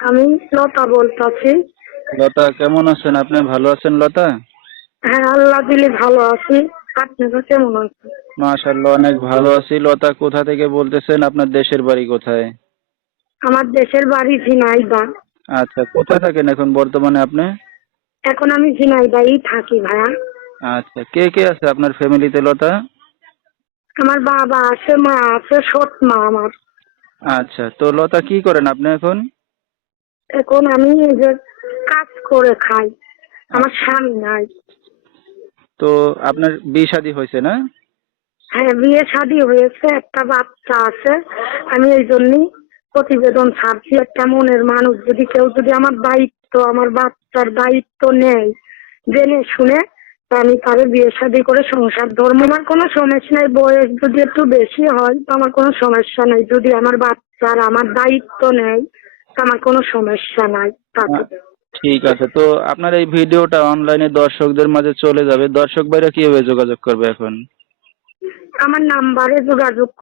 আমি লতা বলতাছি। লতা, কেমন আছেন আপনি? ভালো আছেন লতা? হ্যাঁ, আল্লাহ দিলে ভালো আছি। আপনারা কেমন আছেন? মাশাআল্লাহ, অনেক ভালো আছি। লতা, কোথা থেকে বলতেছেন? আপনার দেশের বাড়ি কোথায়? আমার দেশের বাড়ি ঝিনাইদহ। আচ্ছা, কোথায় থাকেন এখন বর্তমানে আপনি? এখন আমি ঝিনাইদহই থাকি ভাইয়া। আচ্ছা, কে কে আছে আপনার ফ্যামিলিতে লতা? আমার বাবা আছে, মা আছে, সৎ মা আমার। আচ্ছা, তো লতা কি করেন আপনি এখন? এখন আমি এই যে কাজ করে খাই। আমার আচ্ছা, স্বামী নাই। তো আপনার বিয়ে শাদী হয়েছে না? হ্যাঁ, বিয়ে শাদী হয়েছে, একটা বাচ্চা আছে। আমি এই জন্যই প্রতিবেদন ছাড়ছি। একটা মনের মানুষ যদি কেউ যদি আমার দায়িত্ব, আমার বাচ্চার দায়িত্ব নেয় জেনে শুনে, তো আমি তারে বিয়ে শাদী করে সংসার ধর্ম। আমার কোনো সমস্যা নাই, বয়স যদি একটু বেশি হয় তো আমার কোনো সমস্যা নাই। যদি আমার বাচ্চার আমার দায়িত্ব নেয় তো আমার কোনো সমস্যা নাই তাতে। আ- ঠিক আছে, তো আপনার এই ভিডিওটা অনলাইনে দর্শকদের মাঝে চলে যাবে। দর্শক ভাইরা কিভাবে যোগাযোগ করবে এখন? আমার নাম্বারে যোগাযোগ